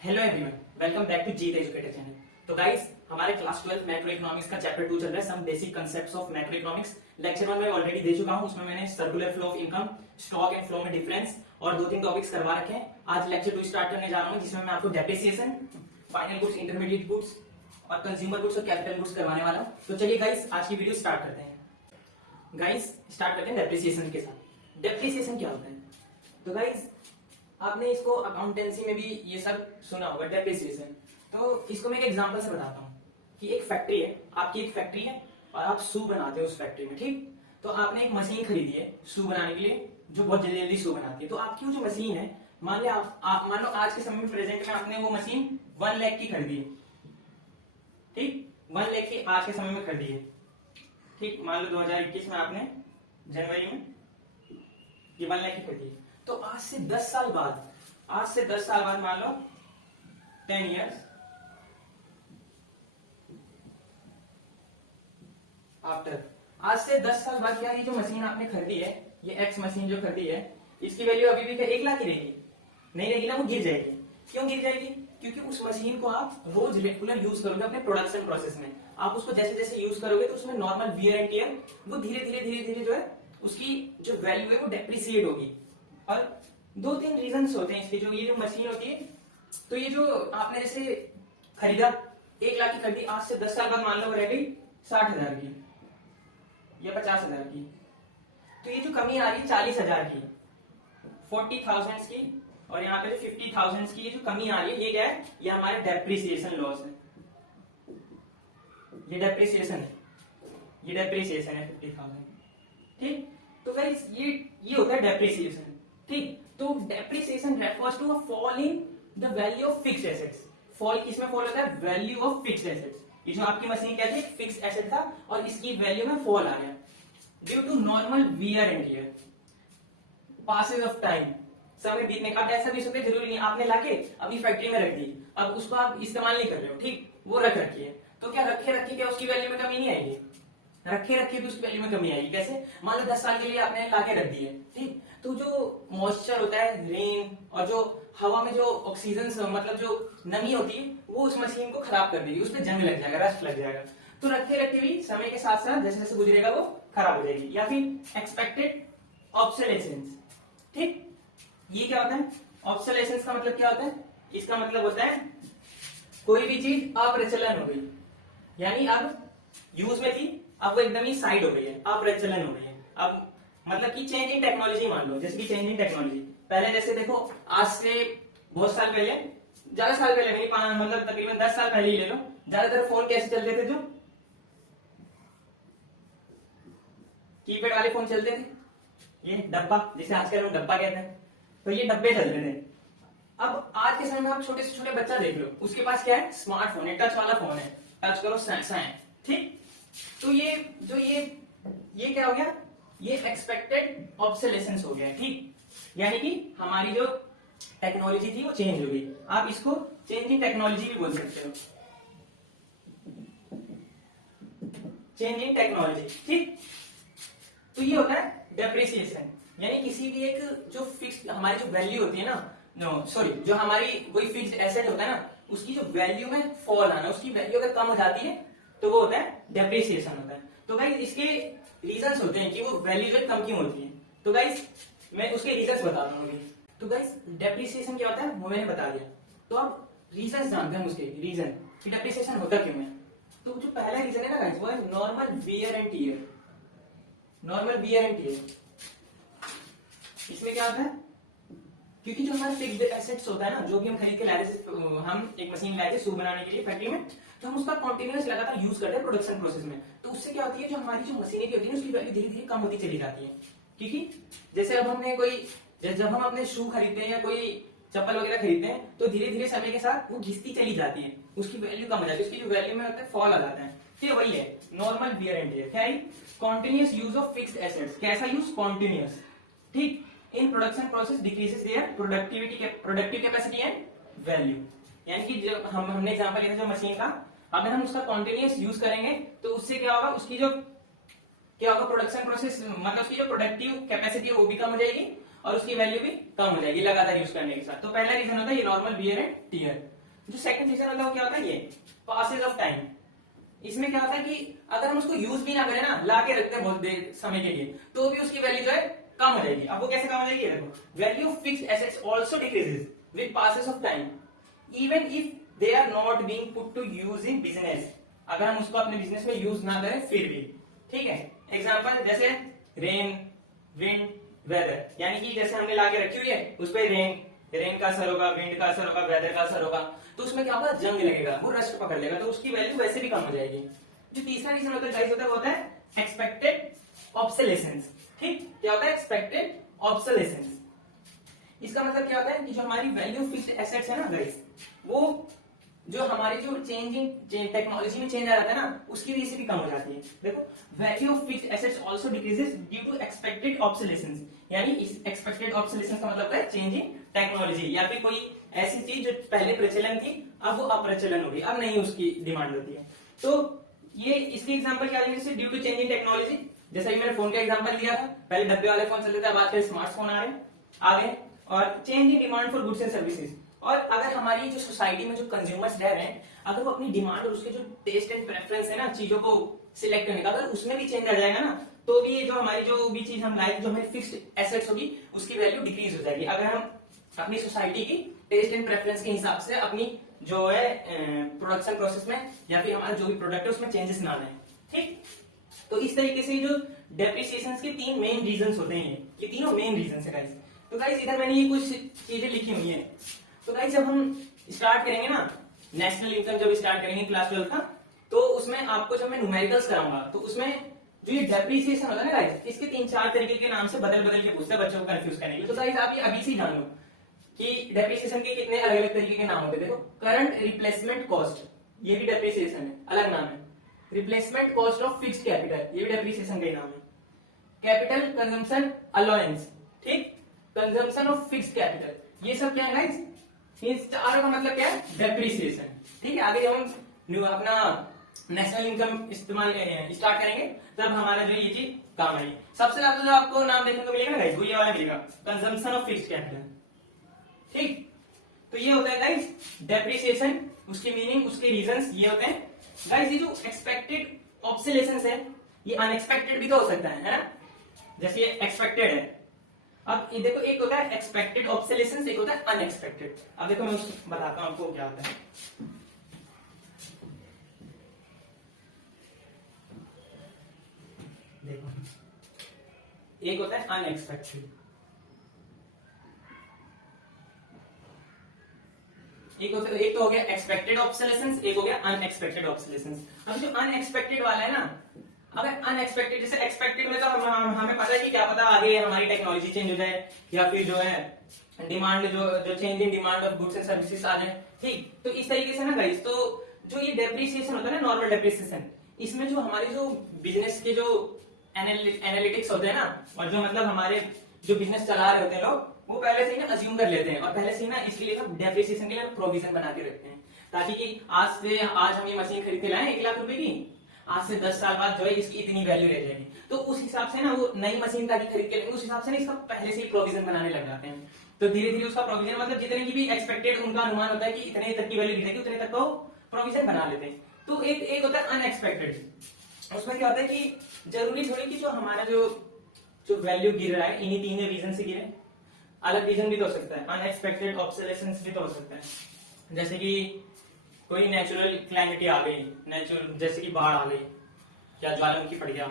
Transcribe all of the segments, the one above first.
Hello everyone, welcome back to Jeet educator channel. तो guys, हमारे class 12 macroeconomics का chapter 2 चल रहा है, some basic concepts of macroeconomics. Lecture 1 में ऑलरेडी दे चुका हूं, उसमें मैंने circular flow of income, stock and flow में डिफरेंस और 2-3 टॉपिक्स करवा रखे हैं। आज लेक्चर 2 स्टार्ट करने जा रहा हूं, जिसमें मैं आपको depreciation, final goods, intermediate goods और कंज्यूमर गुड्स और कैपिटल गुड्स करवाने वाला हूं। तो चलिए गाइस, आज की वीडियो स्टार्ट करते हैं। गाइस, स्टार्ट करते हैं डेप्रिसिएशन के साथ। डेप्रिसिएशन क्या होता है? तो गाइस, आपने इसको अकाउंटेंसी में भी ये सब सुना होगा, डेप्रिसिएशन। तो इसको मैं एक एग्जांपल से बताता हूँ कि एक फैक्ट्री है, आपकी एक फैक्ट्री है और आप शू बनाते हो उस फैक्ट्री में, ठीक? तो आपने एक मशीन खरीदी है शू बनाने के लिए, जो बहुत जल्दी जल्दी शू बनाती है। तो आपकी वो जो मशीन है, मान लिया आप मान लो आज के समय में प्रेजेंट में आपने वो मशीन 1 लाख की खरीदी है, ठीक? 1 लाख की आज के समय में खरीदी है, ठीक? मान लो 2021 में आपने जनवरी में ये 1 लाख की खरीदी है। तो आज से 10 साल बाद मान लो 10 इयर्स आफ्टर, आज से 10 साल बाद क्या, ये जो मशीन आपने खरीदी है, ये एक्स मशीन जो खरीदी है, इसकी वैल्यू अभी भी क्या 1 लाख ही रहेगी? नहीं रहेगी ना, वो गिर जाएगी। क्यों गिर जाएगी? क्योंकि उस मशीन को आप रोज रेगुलर यूज करोगे अपने प्रोडक्शन प्रोसेस में। आप उसको जैसे जैसे यूज करोगे तो उसमें नॉर्मल वियर एंड टियर वो धीरे धीरे जो है उसकी जो वैल्यू है वो डेप्रिसिएट होगी। और 2-3 रीजंस होते हैं इसके। जो ये जो मशीन होती है, तो ये जो आपने जैसे खरीदा 1 लाख की खरीदी, आज से 10 साल बाद मान लो वो रह गई 60,000 की या 50,000 की। तो ये जो कमी आ रही है 40,000 की, 40,000 की और यहाँ पे जो 50,000 की ये जो कमी आ रही है, ये क्या है? ये हमारे डेप्रिसिएशन लॉस है। ये डेप्रिसिएशन है, ये डेप्रिसिएशन है 50,000, ठीक? तो गाइस, ये होता है डेप्रिसिएशन, ठीक? तो depreciation refers to a fall in the value of fixed assets. Fall किसमें फॉल होता है? Value of fixed assets. ये जो आपकी मशीन क्या थी, फिक्स्ड एसेट था और इसकी वैल्यू में फॉल आ गया due to normal wear and tear, passage of time, समय बीतने का। अब ऐसा भी सोचे, जरूरी नहीं आपने लाके अभी फैक्ट्री में रख दी, अब उसको आप इस्तेमाल नहीं कर रहे हो, ठीक? वो रख रखी है, तो क्या रखे रखी क्या उसकी वैल्यू में कमी नहीं आएगी? रखे रखे तो उसकी वैल्यू में कमी आएगी। कैसे? मान लो 10 साल के लिए आपने लाके रख दी है, ठीक? तो जो मॉइस्चर होता है, रेन और जो हवा में जो ऑक्सीजन मतलब जो नमी होती है, वो उस मशीन को खराब कर देगी, उस पर जंग लग जाएगा, रस्ट लग जाएगा। तो रखे रखे भी समय के साथ साथ जैसे जैसे गुजरेगा वो खराब हो जाएगी। या फिर एक्सपेक्टेड ऑब्सोलेसेंस, ठीक? ये क्या होता है? ऑब्सोलेसेंस का मतलब क्या होता है? इसका मतलब होता है कोई भी चीज अप्रचलन हो गई, यानी अब यूज में थी, अब वो एकदम ही साइड हो गई है, अप्रचलन हो गई है। अब मतलब कि चेंज इन टेक्नोलॉजी मान लो, जैसे कि चेंज इन टेक्नोलॉजी। पहले जैसे देखो, आज से बहुत साल पहले, ज्यादा साल पहले नहीं, मतलब तकरीबन 10 साल पहले ही ले लो, ज्यादातर फोन कैसे चलते थे? जो कीपैड वाले फोन चलते थे, ये डब्बा, जिसे आजकल हम डब्बा कहते हैं, तो ये डब्बे चलते थे। अब आज के समय में आप छोटे से छोटे बच्चा देख लो, उसके पास क्या है? स्मार्टफोन है, टच वाला फोन है, टच करो सैंग, ठीक? तो ये जो ये क्या हो गया? ये एक्सपेक्टेड ऑब्सोलेसेंस हो गया, ठीक? यानी कि हमारी जो टेक्नोलॉजी थी वो चेंज हो गई। आप इसको चेंज इन टेक्नोलॉजी भी बोल सकते हो, चेंज इन टेक्नोलॉजी, ठीक? तो ये होता है डेप्रिसिएशन, यानी किसी भी एक जो फिक्स्ड हमारी जो वैल्यू होती है ना, जो हमारी कोई फिक्स्ड एसेट होता है ना, उसकी जो वैल्यू में फॉल आना, उसकी वैल्यू अगर कम हो जाती है तो वो होता है डेप्रिसिएशन होता है। तो गाइस, इसके रीजंस होते हैं कि वो वैल्यू जो कम क्यों होती है। तो गाइस, मैं उसके रीजंस बताता हूँ अभी। तो गाइस, डेप्रिसिएशन क्या होता है वो मैंने बता दिया। तो अब रीजंस जानते हैं उसके, रीजन कि डेप्रिसिएशन होता क्यों है। तो जो पहला रीजन है ना गाइस, वो है normal wear and tier. Normal wear and tier, इसमें क्या होता है? क्योंकि जो हमारा फिक्स्ड एसेट्स होता है ना, जो भी हम खरीद के लाए थे, हम एक मशीन लाए थे शू बनाने के लिए फैक्ट्री में, तो हम उसका कॉन्टिन्यूअस लगातार यूज करते हैं प्रोडक्शन प्रोसेस में। तो उससे क्या होती है, जो हमारी जो मशीनरी होती है उसकी वैल्यू धीरे धीरे कम होती चली जाती है। क्योंकि जैसे अब हमने जब हम अपने शू खरीदते हैं या कोई चप्पल वगैरह खरीदते हैं, तो धीरे धीरे समय के साथ वो घिसती चली जाती है, उसकी वैल्यू कम हो जाती है, उसकी जो वैल्यू में होता है फॉल आ जाता है। तो वही है नॉर्मल वियर एंड टियर। क्या है? Continuous use of fixed assets. कैसा यूज? कॉन्टिन्यूअस, ठीक? In production process decreases their productive capacity and value. यानी कि जो हमने एग्जांपल लिया था जो मशीन का, अगर हम उसका कॉन्टिन्यूअस यूज करेंगे तो उससे क्या होगा? उसकी जो क्या होगा? प्रोडक्शन प्रोसेस मतलब उसकी जो प्रोडक्टिव कैपेसिटी है वो भी कम हो जाएगी और उसकी वैल्यू भी कम हो जाएगी लगातार यूज करने के साथ। तो पहला रीजन होता है ये नॉर्मल वियर एंड टीयर। जो सेकंड रीजन होता है वो क्या होता है, ये पासेज ऑफ टाइम। इसमें क्या होता है कि अगर हम उसको यूज भी ना करें ना, ला के रखते हैं बहुत देर समय के लिए, तो भी उसकी वैल्यू जो है कम हो जाएगी। अब वो कैसे कम हो जाएगी, देखो, value of fixed assets also decreases with passes of time even if they are not being put to use in business. अगर हम उसको अपने बिजनेस में यूज ना करें फिर भी, ठीक है। एग्जांपल जैसे रेन, विंड, वेदर, यानी कि जैसे हमने लाके रखी हुई है उस पर रेन का असर होगा, विंड का असर होगा, वेदर का असर होगा, तो उसमें क्या होगा, जंग लगेगा, वो रस्ट पकड़ लेगा, तो उसकी वैल्यू वैसे भी कम हो जाएगी। जो तीसरा रीजन होता है गाइस, होता है वो होता है एक्सपेक्टेड ऑब्सोलेसेंस। ठीक, क्या होता है एक्सपेक्टेड ऑब्सोलेसेंस? इसका मतलब क्या होता है कि जो हमारी वैल्यू फिक्स्ड एसेट्स है ना गाइस, वो जो हमारी जो चेंजिंग टेक्नोलॉजी में चेंज आ जाता है ना, उसकी वजह से भी कम हो जाती है। देखो, value of fixed assets also decreases due to expected obsolescence, यानी इस एक्सपेक्टेड ऑब्सोलेसेंस का मतलब है चेंजिंग टेक्नोलॉजी, या फिर कोई ऐसी चीज जो पहले प्रचलन थी अब वो अप्रचलन होगी, अब नहीं उसकी डिमांड होती है। तो ये इसके एग्जांपल क्या है, जैसे ड्यू टू चेंजिंग टेक्नोलॉजी, जैसा कि मैंने फोन का एग्जांपल दिया था, पहले डब्बे वाले फोन चलते थे, अब आजकल स्मार्टफोन आ गए, और change in demand for goods and services. और अगर हमारी जो सोसाइटी में जो कंज्यूमर्स रह रहे हैं, अगर वो अपनी डिमांड और उसके जो टेस्ट एंड प्रेफरेंस है ना चीजों को सिलेक्ट करने का, अगर उसमें भी चेंज आ जाएगा ना, तो भी ये जो हमारी जो भी चीज हम लाइक जो हमारी फिक्स्ड एसेट्स होगी उसकी वैल्यू डिक्रीज हो जाएगी। अगर हम अपनी सोसाइटी की टेस्ट एंड प्रेफरेंस के हिसाब से अपनी जो है प्रोडक्शन प्रोसेस में या फिर हमारा जो भी प्रोडक्ट है उसमें चेंजेस ना लाएं। ठीक, तो इस तरीके से जो डेप्रिसिएशन के तीन मेन रीजंस होते हैं, ये तीनों मेन रीजंस है गाइस। तो गाइस इधर मैंने ये कुछ चीजें लिखी हुई है। तो गाइस जब हम स्टार्ट करेंगे ना नेशनल इनकम, जब स्टार्ट करेंगे क्लास 12 का, तो उसमें आपको जब मैं न्यूमेरिकल्स कराऊंगा तो उसमें जो ये डेप्रिसिएशन होता है ना गाइस, इसके 3-4 तरीके के नाम से बदल बदल के पूछते हैं बच्चों को कंफ्यूज करने के लिए। तो गाइस आप ये अभी से जान लो कि डेप्रिसिएशन के कितने अलग अलग तरीके के नाम होते हैं। देखो, करंट रिप्लेसमेंट कॉस्ट, ये भी डेप्रिसिएशन है, अलग नाम है। Replacement cost of fixed capital, ये भी डेप्रिसिएशन का ही नाम है। कैपिटल कंजम्पशन अलाउंस, ठीक, कंजम्पशन ऑफ फिक्स्ड कैपिटल, ये सब क्या है गाइस, इन चारों का मतलब क्या है, डेप्रिसिएशन। ठीक है, आगे जब हम अपना नेशनल इनकम इस्तेमाल स्टार्ट करेंगे तब हमारा जो ये चीज काम आएगी। सबसे ज्यादा जो आपको नाम देखने को मिलेगा ना गाइस, वो ये वाला मिलेगा, कंजम्पशन ऑफ फिक्स्ड कैपिटल। ठीक, तो ये होता है गाइस डेप्रिसिएशन, उसकी मीनिंग, उसके रीजंस ये होते हैं गाइस। ये जो एक्सपेक्टेड ऑब्सोलेसेंस है, ये अनएक्सपेक्टेड भी तो हो सकता है ना, जैसे ये एक्सपेक्टेड है। अब ये देखो, एक होता है एक्सपेक्टेड ऑब्सोलेसेंस, एक होता है अनएक्सपेक्टेड। अब देखो मैं बताता हूं आपको क्या होता है। देखो, एक होता है अनएक्सपेक्टेड, एक तो हो गया एक्सपेक्टेड ऑब्सोलेसेंस, एक हो गया अनएक्सपेक्टेड ऑब्सोलेसेंस। अब जो अनएक्सपेक्टेड वाला है ना, अगर अनएक्सपेक्टेड, जैसे एक्सपेक्टेड में तो हमें पता है कि क्या पता आगे हमारी टेक्नोलॉजी चेंज हो जाए, या फिर जो है डिमांड जो change in demand of goods and services आ जाए। ठीक, तो इस तरीके से ना गाइस, तो जो ये डेप्रिसिएशन होता है ना, नॉर्मल डेप्रिसिएशन, इसमें जो हमारे जो बिजनेस के जो एनालिटिक्स होते हैं ना, और जो मतलब हमारे जो बिजनेस चला रहे होते हैं लोग, वो पहले से ही ना अज्यूम कर लेते हैं, और पहले से ही ना इसलिए ना डेप्रिसिएशन के लिए प्रोविजन बना के रखते हैं, ताकि कि आज हम ये मशीन खरीद के लाए 1 लाख रुपए की, आज से 10 साल बाद जो है इसकी इतनी वैल्यू रह जाएगी। तो उस हिसाब से ना वो नई मशीन ताकि खरीद के लेंगे, उस हिसाब से ना इसका पहले से ही प्रोविजन बनाने लग जाते हैं। तो धीरे धीरे उसका प्रोविजन, मतलब जितने की भी एक्सपेक्टेड उनका अनुमान होता है कि इतने तक की वैल्यू गिरेगी, उतने तक का प्रोविजन बना लेते हैं। तो एक होता है अनएक्सपेक्टेड, उसमें क्या होता है कि जरूरी थोड़ी कि जो हमारा जो वैल्यू गिर रहा है इन्हीं 3 रीजन से गिरे, अलग रीजन भी तो हो सकता है, अनएक्सपेक्टेड ऑब्सोलेसेंस भी तो हो सकता है। जैसे कि कोई नेचुरल क्लैमिटी आ गई, नेचुरल जैसे कि बाढ़ आ गई, या ज्वालामुखी फट गया,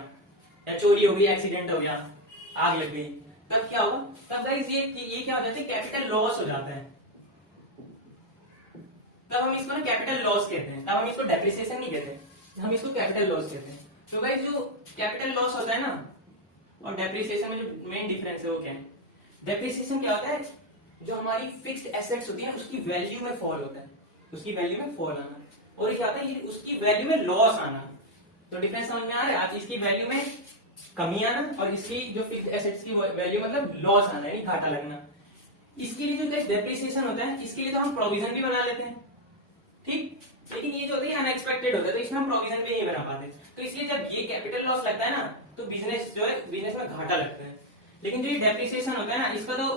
या चोरी हो गई, एक्सीडेंट हो गया, आग लग गई, तब क्या होगा, तब गाइस ये क्या हो जाता है, कैपिटल लॉस हो जाता है। तब हम इसको ना कैपिटल लॉस कहते हैं, तब हम इसको डेप्रिसिएशन नहीं कहते, हम इसको कैपिटल लॉस कहते हैं। तो गाइस जो कैपिटल लॉस होता है ना, और डेप्रिसिएशन में जो मेन डिफरेंस है वो क्या है, डेप्रिसिएशन क्या होता है, जो हमारी फिक्स्ड एसेट्स होती है उसकी वैल्यू में फॉल होता है, उसकी वैल्यू में फॉल आना, और क्या होता है उसकी वैल्यू में लॉस आना। तो डिफरेंस समझ में आ रहा है आप, इसकी वैल्यू में कमी आना और इसकी जो फिक्स्ड एसेट्स की वैल्यू मतलब लॉस आना, यानी घाटा लगना। इसके लिए जो डेप्रिसिएशन होता है, इसके लिए तो हम प्रोविजन भी बना लेते हैं, ठीक, लेकिन ये जो होता है अनएक्सपेक्टेड होता है, तो इसमें हम प्रोविजन भी नहीं बना पाते। तो इसलिए जब ये कैपिटल लॉस लगता है ना, तो बिजनेस जो है, बिजनेस में घाटा लगता है। लेकिन जो ये डेप्रिसिएशन होता है ना, इसका तो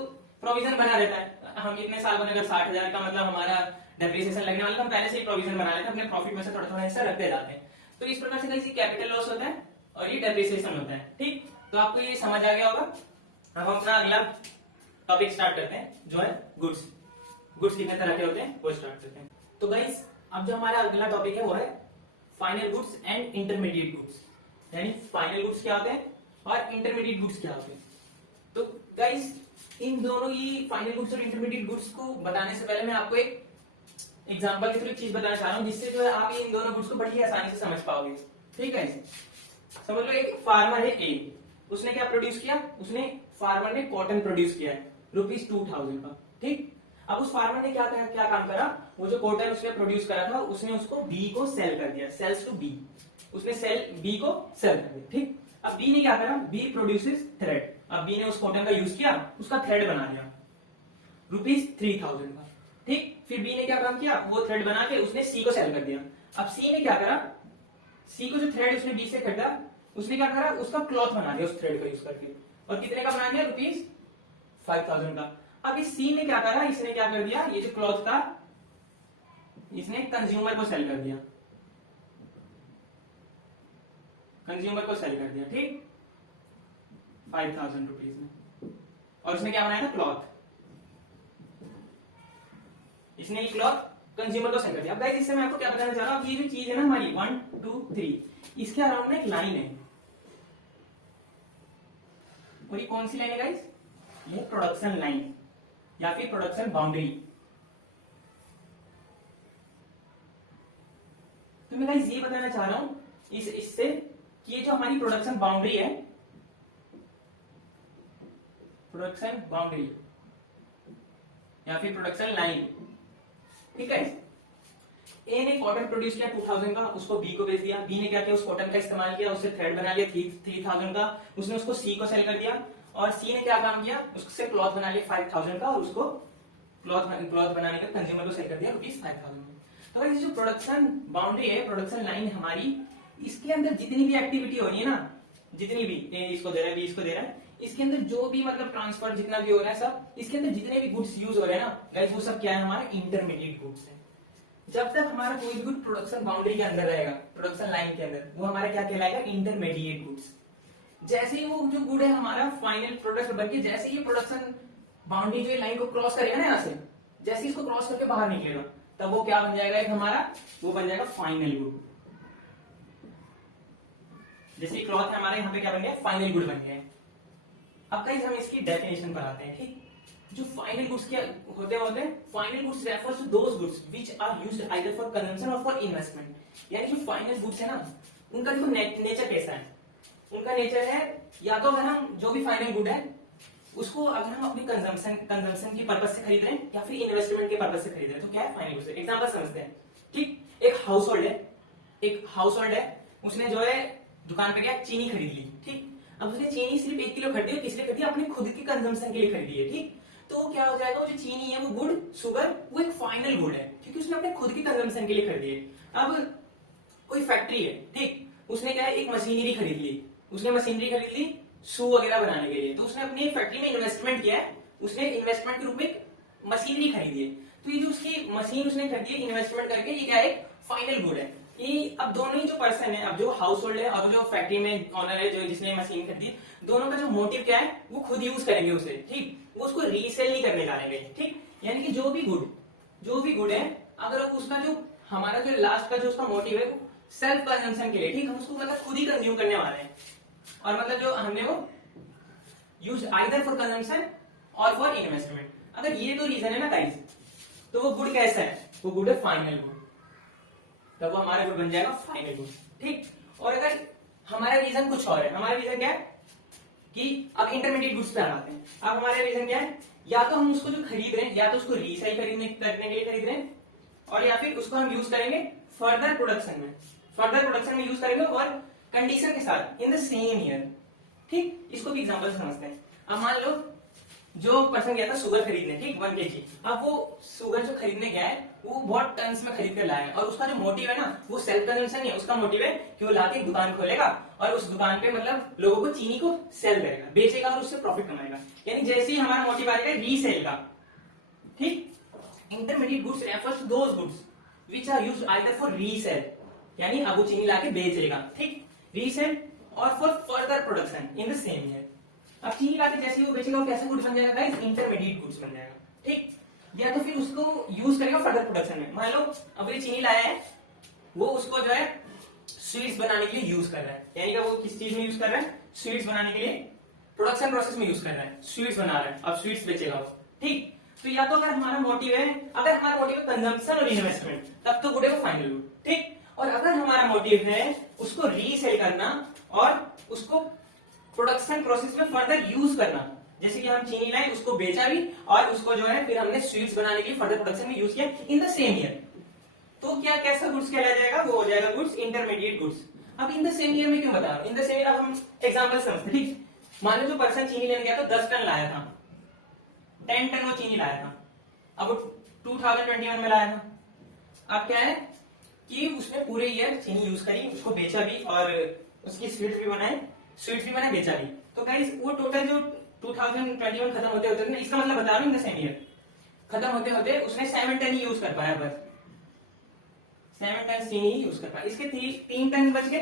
प्रोविजन बना रहता है। हम इतने साल बाद अगर 60,000 का मतलब हमारा डेप्रिसिएशन लगने वाला, हम पहले से ही प्रोविजन बना लेते हैं, अपने प्रॉफिट में से थोड़ा थोड़ा हिस्सा रखते जाते हैं। तो इस प्रकार से कैसे कैपिटल लॉस होता है और ये डेप्रिसिएशन होता है। ठीक, तो आपको ये समझ आ गया होगा। अब हम अपना अगला टॉपिक स्टार्ट करते हैं, जो है गुड्स। गुड्स कितने तरह के होते हैं वो स्टार्ट करते हैं। तो गाइस, अब जो हमारा अगला टॉपिक है वो है final goods and intermediate goods. यानी फाइनल गुड्स क्या होते हैं और इंटरमीडिएट गुड्स क्या होते हैं। तो गाइस, इन दोनों ही फाइनल गुड्स और इंटरमीडिएट गुड्स को बताने से पहले मैं आपको एक एग्जांपल के थ्रू एक चीज बताना चाह रहा हूं, जिससे जो है आप इन दोनों गुड्स को बड़ी आसानी से समझ पाओगे। ठीक है, समझ लो एक फार्मर है ए, उसने क्या प्रोड्यूस किया, उसने फार्मर ने कॉटन प्रोड्यूस किया है ₹2000 का। ठीक, अब उस फार्मर ने क्या काम करा, वो जो कॉटन उसने प्रोड्यूस करा था उसने उसको बी को सेल कर दिया, सेल्स टू बी, उसने सेल बी को सेल कर दिया। ठीक, अब बी ने क्या करा, बी प्रोड्यूसेस थ्रेड, अब बी ने उस कॉटन का यूज किया, उसका थ्रेड बना दिया ₹3000 का। ठीक, फिर बी ने क्या काम किया, वो थ्रेड बना के उसने सी को सेल कर दिया। अब सी ने क्या करा, सी को जो थ्रेड उसने बी से खरीदा, उसने क्या करा, उसका क्लॉथ बना दिया उस थ्रेड का यूज करके, और कितने का बना दिया, ₹5000 का। अब इस सी ने क्या करा, इसने क्या कर दिया, ये जो क्लॉथ था इसने कंज्यूमर को सेल कर दिया, कंज्यूमर को सेल कर दिया। ठीक, ₹5000 में, और उसने क्या बनाया था, क्लॉथ। इसने क्लॉथ कंज्यूमर को सेल कर दिया। अब गाइस, इससे मैं आपको क्या बताना चाह रहा हूं, ये जो चीज है ना हमारी 1 2 3, इसके अराउंड में एक लाइन है, और ये कौन सी लाइन है गाइस, ये प्रोडक्शन लाइन या फिर प्रोडक्शन बाउंड्री। तो मैं गाइस ये बताना चाह रहा हूं इससे कि ये जो हमारी प्रोडक्शन बाउंड्री है, प्रोडक्शन बाउंड्री या फिर प्रोडक्शन लाइन, ठीक है, ए ने कॉटन प्रोड्यूस किया 2000 का, उसको बी को बेच दिया, बी ने क्या किया, उस कॉटन का इस्तेमाल किया, उससे थ्रेड बना लिया 3000 का, उसने उसको सी को सेल कर दिया, और सी ने क्या काम किया, उससे क्लॉथ बना लिया 5000 का, और उसको क्लॉथ बनाने का कंज्यूमर को सेल कर दिया ₹5000 में। तो ये जो प्रोडक्शन बाउंड्री है, प्रोडक्शन लाइन हमारी, इसके अंदर जितनी भी एक्टिविटी हो रही है ना, जितनी भी, ए इसको दे रहा है, बी इसको दे रहा है, इसके अंदर जो भी मतलब ट्रांसफर जितना भी हो रहा है सब, इसके अंदर जितने भी गुड्स यूज हो रहे हैं ना गाइस, वो सब क्या है, हमारा इंटरमीडिएट गुड्स है। जब तक हमारा कोई भी गुड प्रोडक्शन बाउंड्री के अंदर रहेगा, प्रोडक्शन लाइन के अंदर, वो हमारा क्या कहलाएगा, इंटरमीडिएट गुड्स। जैसे ही वो जो गुड है हमारा फाइनल प्रोडक्ट बनके, जैसे ही प्रोडक्शन बाउंड्री जो लाइन को क्रॉस करेगा ना, यहाँ से जैसे ही इसको क्रॉस करके बाहर निकलेगा, तब वो क्या बन जाएगा, एक हमारा वो बन जाएगा फाइनल गुड। जैसे क्लॉथ है हमारे यहाँ पे क्या बन गया, फाइनल गुड बन गया। अब गाइस हम इसकी डेफिनेशन पर आते हैं। ठीक, जो फाइनल गुड्स क्या होते हैं, final goods refers to those goods which are used either for consumption और फॉर इन्वेस्टमेंट। यानी जो फाइनल गुड्स है ना, उनका देखो नेचर कैसा है, उनका नेचर है या तो अगर हम जो भी फाइनल गुड है उसको अगर हम अपनी कंजम्पशन की पर्पस से खरीद रहे हैं या फिर इन्वेस्टमेंट के पर्पस से खरीद रहे हैं, तो क्या है फाइनल गुड्स। एग्जांपल समझते हैं। ठीक, एक हाउस होल्ड है, उसने जो है दुकान पे गया, चीनी खरीद ली। ठीक, अब उसने चीनी सिर्फ 1 किलो खरीदी, किस लिए खरीदी, अपने खुद की कंजम्पशन के लिए खरीदी है। ठीक, तो क्या हो जाएगा, वो जो चीनी है, वो गुड, शुगर, वो एक फाइनल गुड है, क्योंकि उसने अपने खुद की कंजम्पशन के लिए खरीदी है। अब कोई फैक्ट्री है, ठीक, उसने क्या है, एक मशीनरी खरीद ली, उसने मशीनरी खरीद ली शू वगैरह बनाने के लिए, तो उसने अपनी फैक्ट्री में इन्वेस्टमेंट किया है, उसने इन्वेस्टमेंट के रूप में मशीनरी खरीदी है। तो ये जो उसकी मशीन उसने खरीदी है इन्वेस्टमेंट करके, ये क्या है, फाइनल गुड है। ये अब दोनों ही जो पर्सन है, अब जो हाउस होल्ड है और जो फैक्ट्री में ऑनर है, जो जिसने मशीन खरीदी, दोनों का जो मोटिव क्या है, वो खुद यूज करेंगे उसे। ठीक, वो उसको रीसेल नहीं करने जाएंगे। ठीक, यानी कि जो भी गुड है, अगर उसका जो हमारा जो लास्ट का जो उसका मोटिव है, सेल्फ कंजम्पशन के लिए, ठीक, हम उसको मतलब खुद ही कंज्यूम करने वाले हैं, और मतलब जो हमने वो यूज आइदर फॉर कंजम्पशन और फॉर इन्वेस्टमेंट। अगर ये तो रीजन है ना गाइस, तो वो गुड कैसा है, वो गुड है फाइनल गुड, तब वो हमारा गुड बन जाएगा फाइनल गुड। ठीक, और अगर हमारा रीजन कुछ और है, हमारा रीजन क्या है कि अब इंटरमीडिएट गुड्स पे आते हैं। अब हमारा रीजन क्या है, या तो हम उसको जो खरीद रहे हैं, या तो उसको रीसेल करने के लिए खरीद रहे हैं, और या फिर उसको हम यूज करेंगे फर्दर प्रोडक्शन में यूज करेंगे, और कंडीशन के साथ इन द सेम ईयर। ठीक, इसको भी एग्जांपल समझते हैं। अब मान लो जो पर्सन गया था शुगर खरीदने, ठीक, 1 kg, अब वो शुगर जो खरीदने गया है वो बहुत टन्स में खरीद कर लाया है और उसका जो मोटिव है ना वो सेल्फ कंजम्पशन नहीं है, उसका मोटिव है कि वो लाके एक दुकान खोलेगा और उस दुकान पे मतलब लोगों को चीनी को सेल करेगा, बेचेगा और उससे प्रॉफिट कमाएगा। यानी जैसे ही हमारा मोटिव आएगा रीसेल का, ठीक। Intermediate goods refers to those goods which are used either for resale, यानी अब वो चीनी लाके बेचेगा, ठीक, रीसेल और for further production in the same year. अब चीनी लाके जैसे ही वो बेचेगा वो कैसा गुड्स बन जाएगा गाइस, इंटरमीडिएट गुड्स बन जाएगा, ठीक। या तो फिर उसको यूज करेगा फर्दर प्रोडक्शन में। मान लो अब ये चीनी लाया है, वो उसको जो है स्वीट्स बनाने के लिए यूज कर रहा है, यानी कि वो किस चीज में यूज कर रहा है, स्वीट्स बनाने के लिए प्रोडक्शन प्रोसेस में यूज कर रहा है, स्वीट्स बना रहा है, अब स्वीट्स बेचेगा वो, ठीक। तो या तो अगर हमारा मोटिव है, अगर हमारा मोटिव है कंजम्पशन और इन्वेस्टमेंट, तब तो गुड है वो फाइनल गुड, ठीक। और अगर हमारा मोटिव है उसको रीसेल करना और उसको प्रोडक्शन प्रोसेस में फर्दर यूज करना, जैसे कि हम चीनी लाए उसको बेचा भी और उसको जो है फिर हमने स्वीट्स बनाने के लिए फर्दर प्रोडक्शन में यूज किया इन द सेम ईयर, तो क्या कैसा गुड्स कहलाया जाएगा, वो हो जाएगा गुड्स इंटरमीडिएट गुड्स। अब इन द सेम ईयर में क्यों बता रहा हूं, इन द सेम ईयर अब हम एग्जांपल समझते, ठीक। मान लो जो पर्सन चीनी लेने गया तो 10 टन लाया था, 10 टन वो चीनी लाया था, अब वो 2021 में लाया था। अब क्या है कि उसने पूरे ईयर चीनी यूज करी, उसको बेचा भी और उसकी स्वीट्स भी बनाए बेचा भी। तो गाइस वो टोटल जो 2021 खत्म होते होते ना, इसका मतलब बता रहा हूं इन द सेम ईयर खत्म होते होते उसने 7 टन ही यूज कर पाया, बस 7 टन चीनी ही यूज कर पाया। इसके 3 टन बच गए,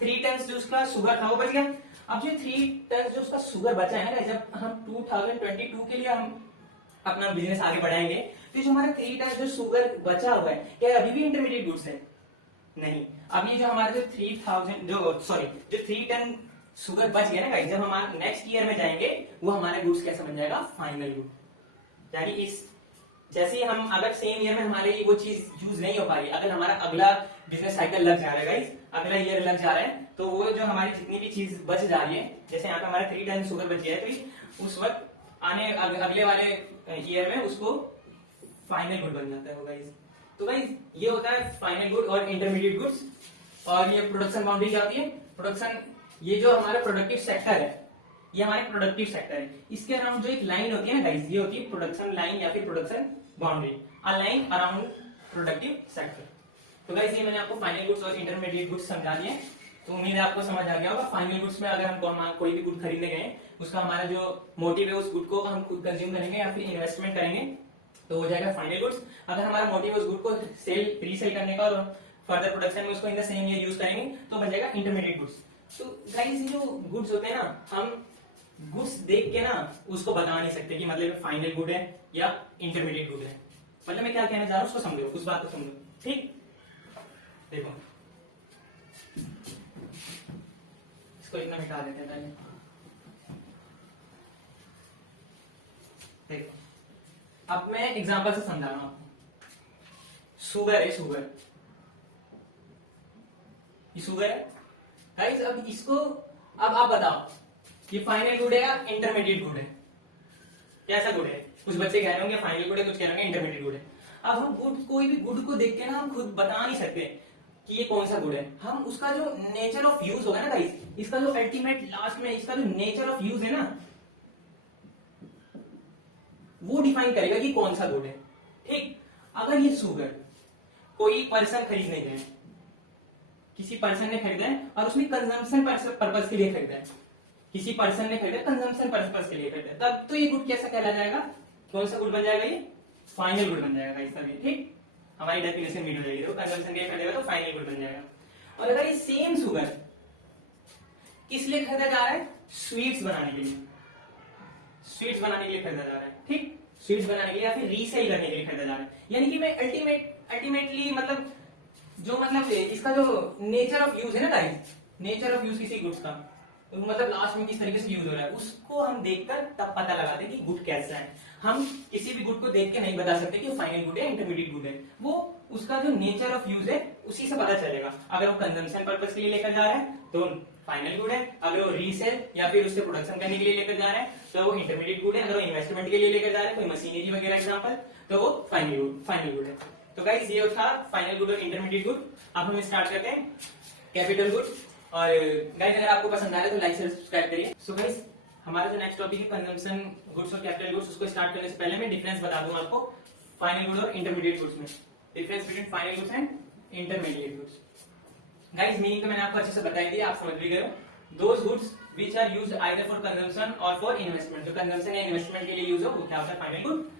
3 टन जो उसका शुगर था वो बच गया। अब जो 3 टन जो उसका शुगर बचा है ना, जब हम 2022 के लिए हम अपना बिजनेस आगे बढ़ाएंगे तो जो हमारा 3 टन जो शुगर बचा हुआ है, क्या अभी भी इंटरमीडिएट गुड्स है? नहीं। अब ये जो हमारा जो 3 टन शुगर बच गया ना गाइस, जब हम नेक्स्ट ईयर में जाएंगे वो हमारा गुड्स कैसा बन जाएगा, फाइनल गुड। यानी इस जैसे ही हम अगर सेम ईयर में हमारे वो चीज यूज नहीं हो पा रही, अगर हमारा अगला बिजनेस साइकिल लग जा रहा है गाइस, अगला ईयर लग जा रहा है, तो वो जो हमारी जितनी भी चीज बच जा रही है, जैसे यहाँ पे हमारा 3 टन शुगर बच गया है, तो उस वक्त आने अगले वाले ईयर में उसको फाइनल गुड बन जाता है वो गाइस। तो गाइस ये होता है फाइनल गुड और इंटरमीडिएट गुड्स। और ये प्रोडक्शन बाउंड्री क्या होती है, प्रोडक्शन, ये जो हमारा प्रोडक्टिव सेक्टर है, ये हमारे प्रोडक्टिव सेक्टर है, इसके अराउंड जो एक लाइन होती है ना गाइस, ये होती है प्रोडक्शन लाइन या फिर production boundary, a line around productive sector. तो गाइस ये मैंने आपको फाइनल गुड्स और इंटरमीडिएट गुड्स समझा दिए, तो उम्मीद है आपको समझ आ गया होगा। फाइनल गुड्स में अगर हम कोई भी गुड खरीदने गए, उसका हमारा जो मोटिव है उस गुड को हम खुद कंज्यूम करेंगे या फिर इन्वेस्टमेंट करेंगे, तो हो जाएगा फाइनल गुड्स। अगर हमारा मोटिव उस गुड को रीसेल करने का और फर्दर प्रोडक्शन में उसको इन द सेम ईयर यूज करेंगे, तो बन जाएगा इंटरमीडिएट गुड्स। तो गाइस ये जो गुड्स होते हैं ना, हम गुड्स देख के ना उसको बता नहीं सकते कि मतलब फाइनल गुड है या इंटरमीडिएट गुड है। मतलब मैं क्या कहना चाह रहा हूँ उसको समझो, उस बात को समझो, ठीक। देखो इसको इतना मिटा देते हैं पहले। देखो अब मैं एग्जांपल से समझा रहा हूं आपको। शुगर है, शुगर, ये शुगर है गाइस। अब इसको अब आप बताओ ये फाइनल गुड है या इंटरमीडिएट गुड है, कैसा गुड है? कुछ बच्चे कह रहे होंगे फाइनल गुड है, कुछ कह रहे होंगे इंटरमीडिएट गुड है। अब हम गुड, कोई भी गुड को देख के ना हम खुद बता नहीं सकते कि ये कौन सा गुड है। हम उसका जो नेचर ऑफ यूज होगा ना गाइस, इसका जो अल्टीमेट लास्ट में इसका जो नेचर ऑफ यूज है ना, वो डिफाइन करेगा कि कौन सा गुड है, ठीक। अगर ये शुगर कोई पर्सन खरीदने गए, किसी पर्सन ने खरीदा है और उसने कंजम्पशन पर्पस के लिए खरीदा है, किसी पर्सन ने खरीदा कंजम्पशन पर्पस के लिए खरीदा, तब तो ये गुड कैसा कहला जाएगा, कौन सा गुड बन जाएगा, ये फाइनल गुड बन जाएगा गाइस तभी, ठीक। हमारी डेफिनेशन मीट हो जाएगी, तो कंजम्पशन के लिए खरीदेगा तो फाइनल गुड बन जाएगा। और अगर ये सेम शुगर किस लिए खरीदा जा रहा है, स्वीट्स बनाने के लिए, स्वीट्स बनाने के लिए खरीदा जा रहा है, ठीक। स्वीट्स बनाने के लिए या फिर रीसेल करने के लिए खरीदा जा रहा है। यानी कि मैं अल्टीमेटली मतलब जो मतलब इसका जो नेचर ऑफ यूज है ना गाइस, नेचर ऑफ यूज किसी गुड्स का, तो मतलब लास्ट में किस तरीके से यूज हो रहा है उसको हम देखकर तब पता लगाते हैं कि गुड कैसा है। हम किसी भी गुड को देख के नहीं बता सकते कि फाइनल गुड है इंटरमीडिएट गुड है, वो उसका जो नेचर ऑफ यूज है उसी से पता चलेगा। अगर वो कंजम्पशन पर्पस के लिए लेकर जा रहा है तो फाइनल गुड है, अगर वो रीसेल या फिर उससे प्रोडक्शन करने के लिए लेकर जा रहा है तो वो इंटरमीडिएट गुड है, अगर वो इन्वेस्टमेंट के लिए लेकर जा रहा है कोई मशीनरी वगैरह एग्जाम्पल, तो वो फाइनल गुड है। तो गाइस ये था फाइनल गुड और इंटरमीडिएट गुड। अब हम स्टार्ट करते हैं कैपिटल गुड। और गाइस अगर आपको पसंद आ रहा है तो लाइक शेयर सब्सक्राइब करिए। सो गाइस हमारा जो नेक्स्ट टॉपिक है कंजम्पशन गुड्स और कैपिटल गुड्स, उसको स्टार्ट करने से पहले मैं डिफरेंस बता दूं आपको फाइनल गुड्स और इंटरमीडिएट गुड्स में, difference between final goods and intermediate goods. Guys meaning तो मैंने आपको अच्छे से बताई दी, आप समझ भी गए हो। Those goods which are used either for consumption और फॉर इन्वेस्टमेंट, जो कंजम्पशन या इन्वेस्टमेंट के लिए यूज हो वो क्या होता है final good.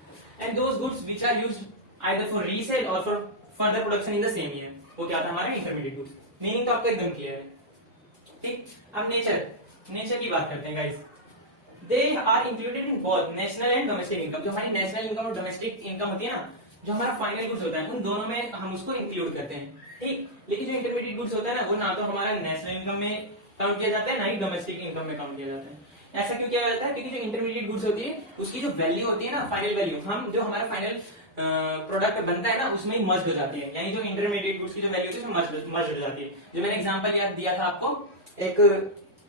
And those goods which are used either for resale और for further production in the same year, वो क्या था हमारा इंटरमीडिएट गुड्स। मीनिंग तो आपको एकदम क्लियर है, ठीक। अब नेचर की बात करते हैं guys. They are included in both national and domestic income. जो हमारी नेशनल इनकम और डोमेस्टिक इनकम होती है ना, जो हमारा फाइनल गुड्स होता है उन दोनों में हम उसको इंक्लूड करते हैं, ठीक। लेकिन जो इंटरमीडिएट गुड्स होता है ना, वो ना तो हमारा नेशनल इनकम में काउंट किया जाता है, ना ही डोमेस्टिक इनकम में काउंट किया जाता है। ऐसा क्यों किया जाता है? क्योंकि जो इंटरमीडिएट गुड्स होती है उसकी जो वैल्यू होती है ना, फाइनल वैल्यू, हम जो हमारा फाइनल प्रोडक्ट बनता है ना उसमें ही मर्ज हो जाती है। यानी जो इंटरमीडिएट गुड्स की जो वैल्यू होती है उसमें मर्ज हो जाती है। जो मैंने एग्जांपल याद दिया था आपको, एक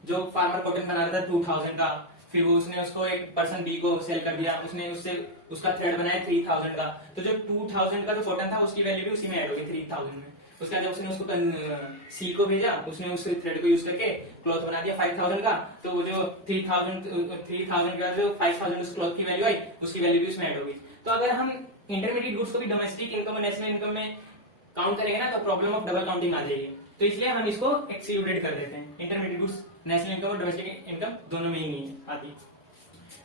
जो फार्मर कॉटन बना रहा था 2000 का, फिर वो उसने उसको एक पर्सन बी को सेल कर दिया, उसने उससे उसका थ्रेड बनाया 3000 का, तो जो 2000 का जो कॉटन था उसकी वैल्यू भी उसी में ऐड हो गई 3000 में। उसका जब उसने उसको सी को भेजा, उसने उस थ्रेड को यूज करके क्लॉथ बना दिया 5000 का, तो वो जो 3000 का जो 5000 उस क्लॉथ की वैल्यू आई, उसकी वैल्यू भी उसमें ऐड हो गई। तो अगर हम इंटरमीडिएट गुड्स को भी डोमेस्टिक इनकम और नेशनल इनकम में काउंट करेंगे ना, तो प्रॉब्लम ऑफ डबल काउंटिंग आ जाएगी। तो इसलिए हम इसको एक्सक्लूडेड कर देते हैं। इंटरमीडिएट गुड्स नेशनल इनकम और डोमेस्टिक इनकम दोनों में ही नहीं आती।